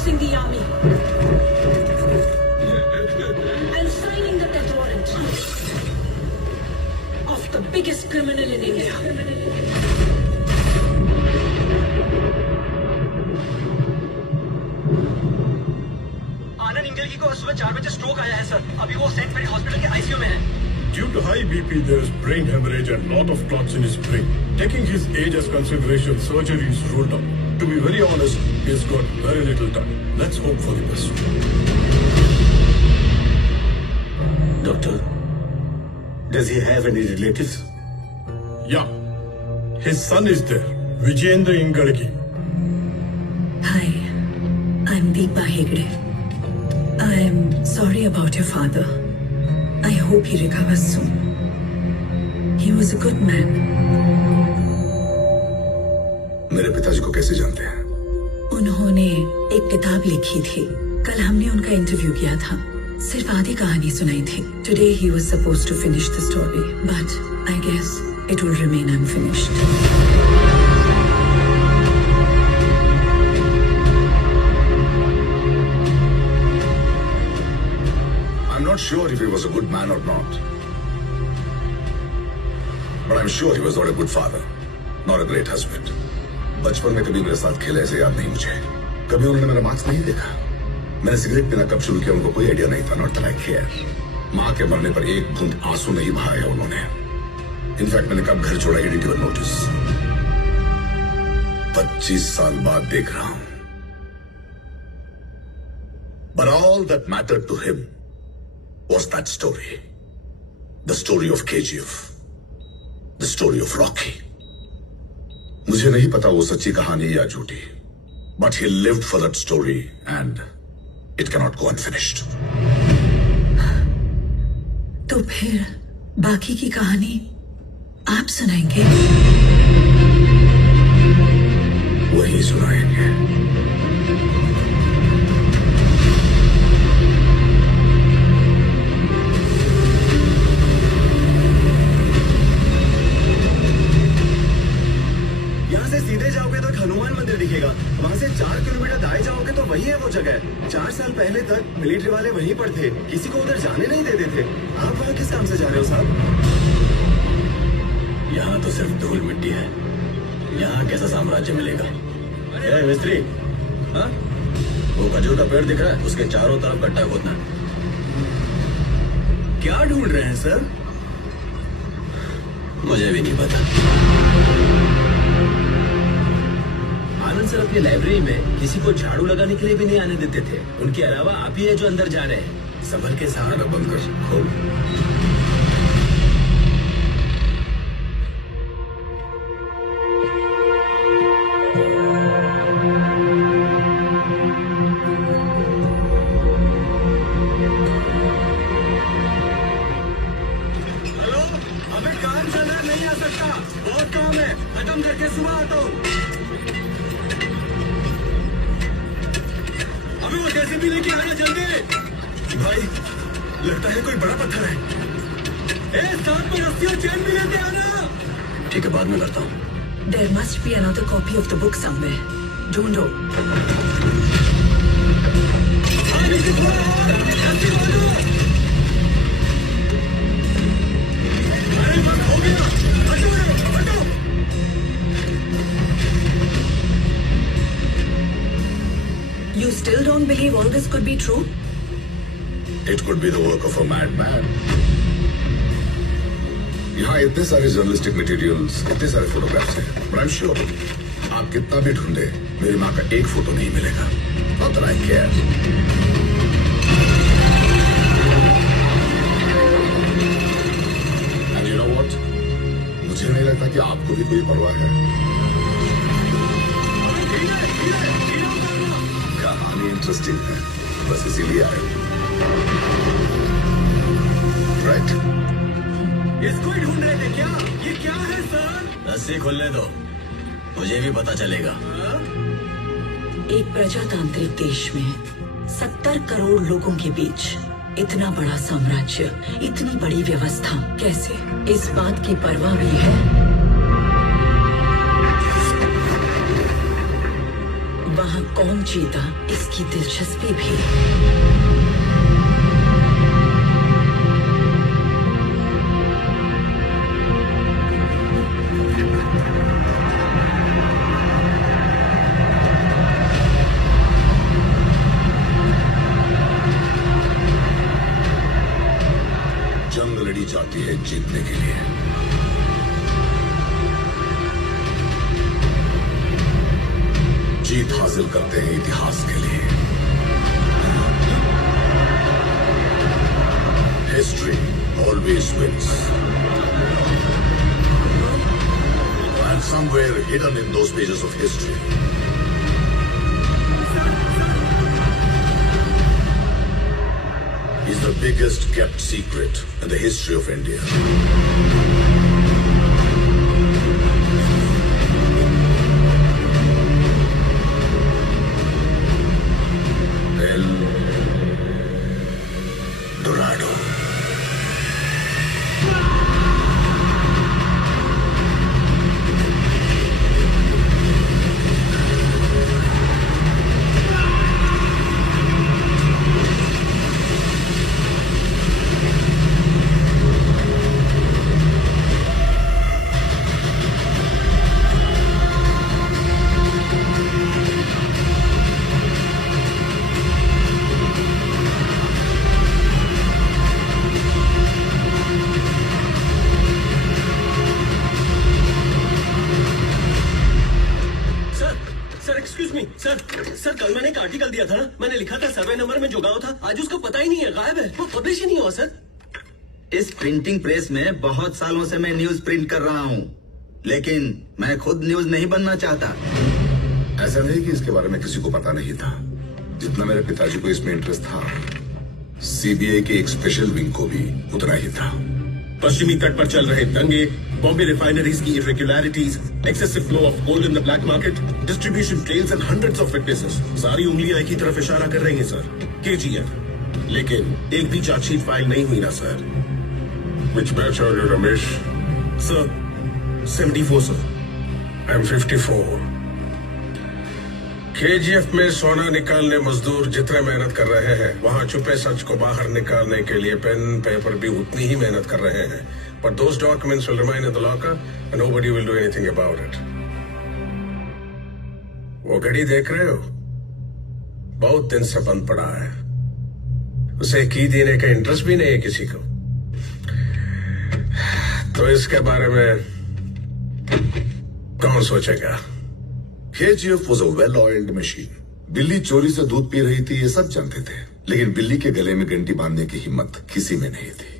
reinforcing the army and signing the death warrant of the biggest criminal in India. आनंद इंगलगी को सुबह 4 बजे stroke आया है सर। अभी वो सेंट मेरी हॉस्पिटल के आईसीयू में है। Due to high BP, there is brain hemorrhage and lot of clots in his brain. Taking his age as consideration, surgery is ruled out. To be very honest, he's got very little time. Let's hope for the best. Doctor, does he have any relatives? Yeah, his son is there, Vijayendra Ingalgi. Hi, I'm Deepa Hegde. I'm sorry about your father. I hope he recovers soon. He was a good man. मेरे पिताजी को कैसे जानते हैं? उन्होंने एक किताब लिखी थी। कल हमने उनका इंटरव्यू किया था। सिर्फ आधी कहानी सुनाई थी। Today he was supposed to finish the story, but I guess it will remain unfinished. I'm not sure if he was a good man or not. But I'm sure he was not a good father, not a great husband. बचपन में कभी मेरे साथ खेले ऐसे याद नहीं मुझे। कभी उन्होंने मेरा मार्क्स नहीं देखा। मैंने सिगरेट पीना कब शुरू किया उनको कोई आइडिया नहीं था। Not that I care. माँ के मरने पर एक बूंद आंसू नहीं बहाया उन्होंने। इनफैक्ट मैंने कब घर छोड़ा, ही डिडंट गिव नोटिस। 25 साल बाद देख रहा हूं। But all that mattered to him was that story. The story of KGF. The story of Rocky. मुझे नहीं पता वो सच्ची कहानी या झूठी, but he lived for that story and it cannot go unfinished. तो फिर बाकी की कहानी आप सुनाएंगे? वही सुनाएंगे। सीधे जाओगे तो हनुमान मंदिर दिखेगा। वहाँ से 4 किलोमीटर दाएं जाओगे तो वही है वो जगह। 4 साल पहले तक मिलिट्री वाले वहीं पर थे, किसी को उधर जाने नहीं देते थे। आप वहाँ किस काम से जा रहे हो साहब? यहाँ तो सिर्फ धूल मिट्टी है, यहाँ कैसा साम्राज्य मिलेगा? अरे मिस्त्री, हाँ? वो खजूर का पेड़ दिख रहा है, उसके चारों तरफ गड्ढा खोदना। क्या ढूंढ रहे हैं सर? मुझे भी नहीं पता। आनंद सर अपनी लाइब्रेरी में किसी को झाड़ू लगाने के लिए भी नहीं आने देते थे। उनके अलावा आप ही है जो अंदर जा रहे हैं। संभल के सहारा बंद कर। खोल। हेलो, अभी काम चल रहा है, नहीं आ सकता। बहुत काम है, खत्म करके सुबह आता हूँ। अभी वो कैसे भी लेके आना जल्दी। भाई लगता है कोई बड़ा पत्थर है। साथ में रस्सी और चैन भी लेके आना। ठीक है, बाद में करता हूँ। There must be another copy of the book somewhere. ढूंढो। अरे बस हो गया। हटो। You still don't believe all this could be true? It could be the work of a madman. यहाँ इतने सारे जर्नलिस्टिक मटेरियल्स, इतने सारे फोटोग्राफ्स हैं, but I'm sure आप कितना भी ढूंढे मेरी माँ का एक फोटो नहीं मिलेगा। Not that I care. And you know what? मुझे नहीं लगता कि आपको भी कोई परवाह है। कहानी इंटरेस्टिंग है, बस इसीलिए आए। राइट? इसको ही ढूंढ रहे थे क्या? ये क्या है सर? रस्सी खोलने दो, मुझे भी पता चलेगा। एक प्रजातांत्रिक देश में 70 करोड़ लोगों के बीच इतना बड़ा साम्राज्य, इतनी बड़ी व्यवस्था, कैसे? इस बात की परवाह भी है? वहाँ कौन जीता इसकी दिलचस्पी भी। जंग लड़ी जाती है जीतने के लिए। जीत हासिल करते हैं इतिहास के लिए। History always wins. And somewhere hidden in those pages of history is the biggest kept secret in the history of India. El Dorado. Sir कल मैंने एक आर्टिकल दिया था ना, मैंने लिखा था सर्वे नंबर में जो गांव था आज उसका पता ही नहीं है, गायब है, वो पब्लिश ही नहीं हुआ सर। इस प्रिंटिंग प्रेस में बहुत सालों से मैं न्यूज प्रिंट कर रहा हूँ, लेकिन मैं खुद न्यूज नहीं बनना चाहता। ऐसा नहीं कि इसके बारे में किसी को पता नहीं था। जितना मेरे पिताजी को इसमें इंटरेस्ट था, सीबीआई के एक स्पेशल विंग को भी उतना ही था। पश्चिमी तट पर चल रहे दंगे, बॉम्बे रिफाइनरीज की irregularities, excessive flow of gold in the black market, distribution trails and hundreds of witnesses, सारी उंगलियां एक ही तरफ इशारा कर रही हैं सर, केजीएफ। लेकिन एक भी चार्जशीट फाइल नहीं हुई ना sir. Which batch are you, Ramesh? Sir 74 sir. I'm 54. KGF में सोना निकालने मजदूर जितने मेहनत कर रहे हैं, वहाँ छुपे सच को बाहर निकालने के लिए पेन पेपर भी उतनी ही मेहनत कर रहे हैं। But those documents will remain in the locker and nobody will do anything about it. वो घड़ी देख रहे हो? बहुत दिन से बंद पड़ा है। उसे की देने का इंटरेस्ट भी नहीं है किसी को। तो इसके बारे में कौन सोचेगा? KGF was a well-oiled machine. बिल्ली चोरी से दूध पी रही थी, ये सब जानते थे, लेकिन बिल्ली के गले में घंटी बांधने की हिम्मत किसी में नहीं थी।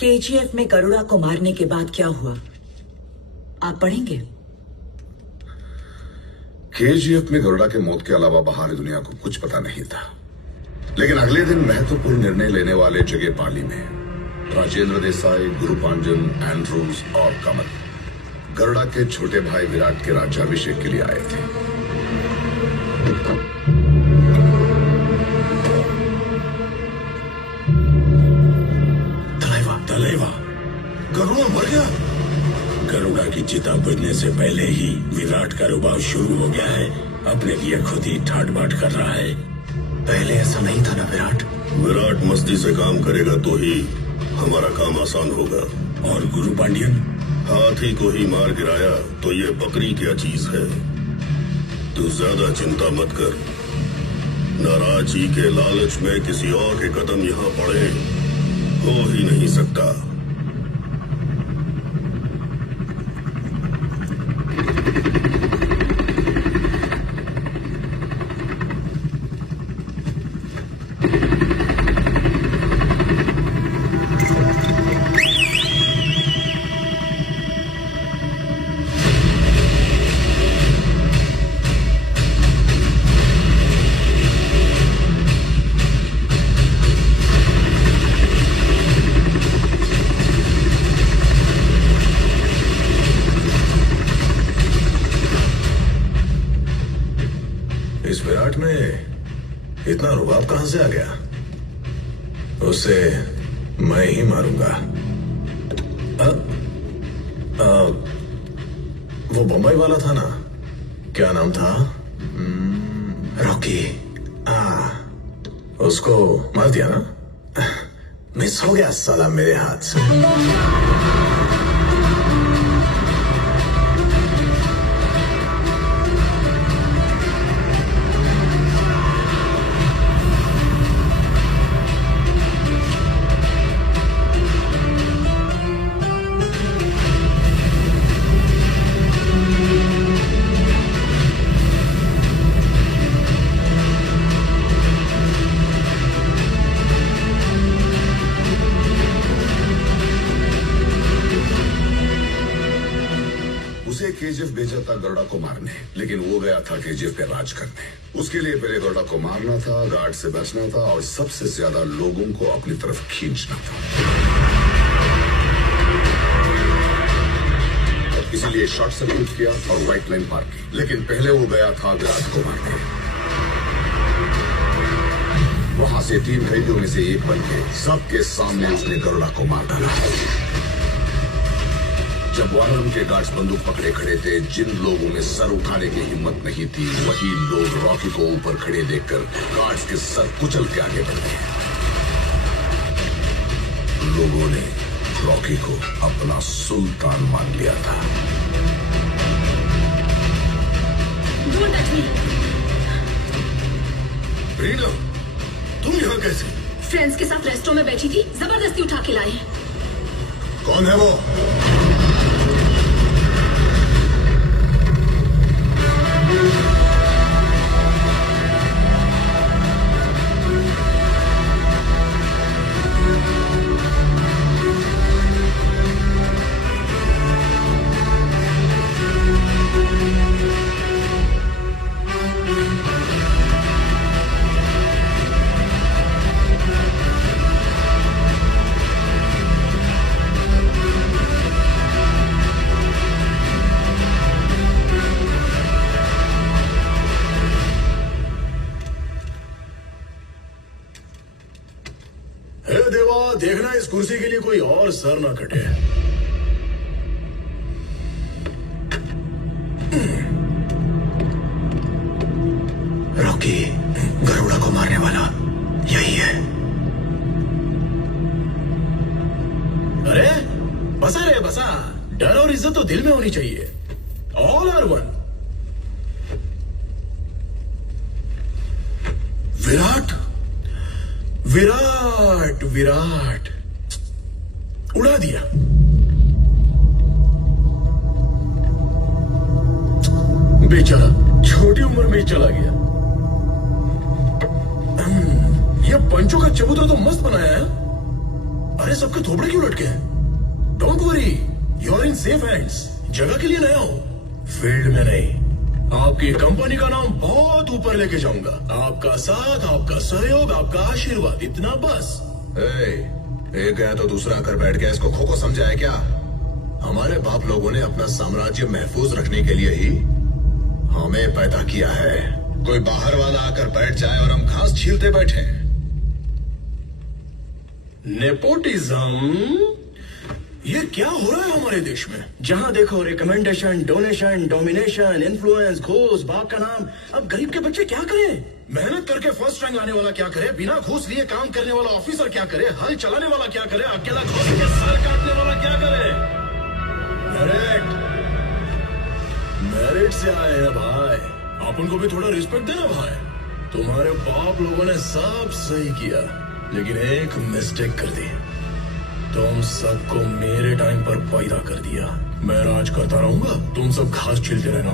केजीएफ में गरुड़ा को मारने के बाद क्या हुआ, आप पढ़ेंगे? KGF में गरुड़ा के मौत के अलावा बाहरी दुनिया को कुछ पता नहीं था। लेकिन अगले दिन महत्वपूर्ण निर्णय लेने वाले जगह पाली में राजेंद्र देसाई, गुरुपांजन, एंड्रूज और कमल गरुड़ा के छोटे भाई विराट के राज्याभिषेक के लिए आए थे। तलेवा, गरुड़ा मर गया। गरुड़ा की चिता बुझने से पहले ही विराट का रुबाब शुरू हो गया है। अपने लिए खुद ही ठाट बाट कर रहा है। पहले ऐसा नहीं था ना विराट। विराट मस्ती से काम करेगा तो ही हमारा काम आसान होगा। और गुरु पांड्यन, हाथी को ही मार गिराया तो ये बकरी क्या चीज है। तू ज्यादा चिंता मत कर। नाराजी के लालच में किसी और के कदम यहाँ पड़े, हो ही नहीं सकता। इस विराट में इतना रुबाब कहां से आ गया? उसे मैं ही मारूंगा। वो बम्बई वाला था ना, क्या नाम था? रॉकी, उसको मार दिया ना? मिस हो गया साला मेरे हाथ से। उसे केजीएफ भेजा था गरुड़ा को मारने, लेकिन वो गया था केजीएफ पे राज करने। उसके लिए पहले गरुड़ा को मारना था, गार्ड से बचना था और सबसे ज्यादा लोगों को अपनी तरफ खींचना था। इसीलिए शॉर्ट सर्किट किया और व्हाइट लाइन पार की, लेकिन पहले वो गया था विराट को मारने। वहां से 3 कैदियों में से एक बनके सबके सामने उसने गरुड़ा को मार डाला। जब वानरम के गार्ड्स बंदूक पकड़े खड़े थे, जिन लोगों में सर उठाने की हिम्मत नहीं थी, वही लोग रॉकी को ऊपर खड़े देखकर गार्ड्स के सर कुचल के आगे बढ़ गए। लोगों ने रॉकी को अपना सुल्तान मान लिया था। Don't touch me. रीना, तुम यहाँ कैसे? फ्रेंड्स के साथ रेस्टोरेंट में बैठी थी, जबरदस्ती उठा के लाए। कौन है वो? हे देवा, देखना इस कुर्सी के लिए कोई और सर ना कटे। रॉकी, गरुड़ा को मारने वाला यही है। अरे बसा रे बसा, डर और इज्जत तो दिल में होनी चाहिए। All are one. Virat, Virat Virat उड़ा दिया। बेचारा छोटी उम्र में ही चला गया। ये पंचों का चबूतरा तो मस्त बनाया है। अरे सबके थोबड़े क्यों लटके हैं? Don't worry, you are in safe hands. जगह के लिए नया हो, फील्ड में नहीं। आपकी कंपनी का नाम बहुत ऊपर लेके जाऊंगा। आपका साथ, आपका सहयोग, आपका आशीर्वाद, इतना बस। एक गया तो दूसरा आकर बैठ गया, इसको खो समझा है क्या? हमारे बाप लोगों ने अपना साम्राज्य महफूज रखने के लिए ही हमें पैदा किया है। कोई बाहर वाला आकर बैठ जाए और हम घास छीलते बैठे। नेपोटिज्म, ये क्या हो रहा है हमारे देश में? जहां देखो रिकमेंडेशन, डोनेशन, डोमिनेशन, इन्फ्लुएंस, घूस, बाप का नाम। अब गरीब के बच्चे क्या करें? मेहनत करके फर्स्ट रैंक लाने वाला क्या करे? बिना घूस लिए काम करने वाला ऑफिसर क्या करे? हल चलाने वाला क्या करे? अकेला घूस के सर काटने वाला क्या करे? मेरिट, मेरिट से आए हैं भाई। आप उनको भी थोड़ा रिस्पेक्ट देना भाई। तुम्हारे बाप लोगों ने सब सही किया, लेकिन एक मिस्टेक कर दी। तुम सबको मेरे टाइम पर पैदा कर दिया। मैं राज करता रहूंगा, तुम सब घास छिलते रहना।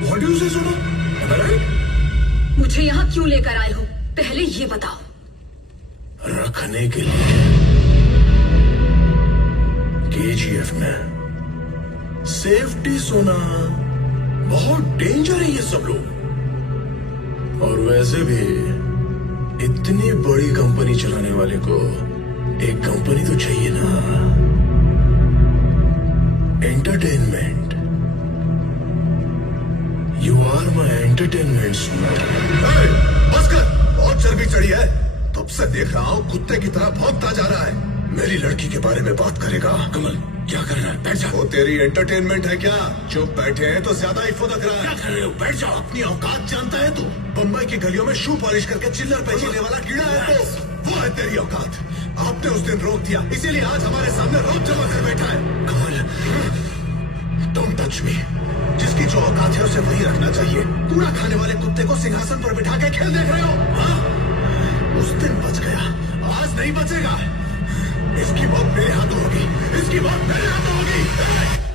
व्हाट डू यू से? सुनो, मुझे यहाँ क्यों लेकर आए हो, पहले ये बताओ। रखने के लिए। केजीएफ में सेफ्टी सुना, बहुत डेंजर है ये सब लोग। और वैसे भी इतनी बड़ी कंपनी चलाने वाले को एक कंपनी तो चाहिए ना। Entertainment, you are my entertainment. बस कर, बहुत चर्बी चढ़ी है। तब से देख रहा हूँ कुत्ते की तरह भौंकता जा रहा है। मेरी लड़की के बारे में बात करेगा? कमल, क्या कर रहा है? बैठ जा। वो तेरी एंटरटेनमेंट है क्या? चुप बैठे हैं तो ज्यादा ही फुदक रहा क्या है। कर रहे हो? बैठ जाओ। अपनी औकात जानता है तू? बम्बई की गलियों में शू पॉलिश करके चिल्लर बेचने वाला कीड़ा है तो वो है तेरी औकात। आपने उस दिन रोक दिया, इसीलिए आज हमारे सामने रोक जमा कर बैठा है। कमल, डोंट टच मी। जिसकी जो औकात है उसे वही रखना चाहिए। कूड़ा खाने वाले कुत्ते को सिंहासन पर बिठा के खेल देख रहे हो? हाँ? उस दिन बच गया, आज नहीं बचेगा। इसकी मौत मेरे हाथों होगी, इसकी मौत मेरे हाथों होगी।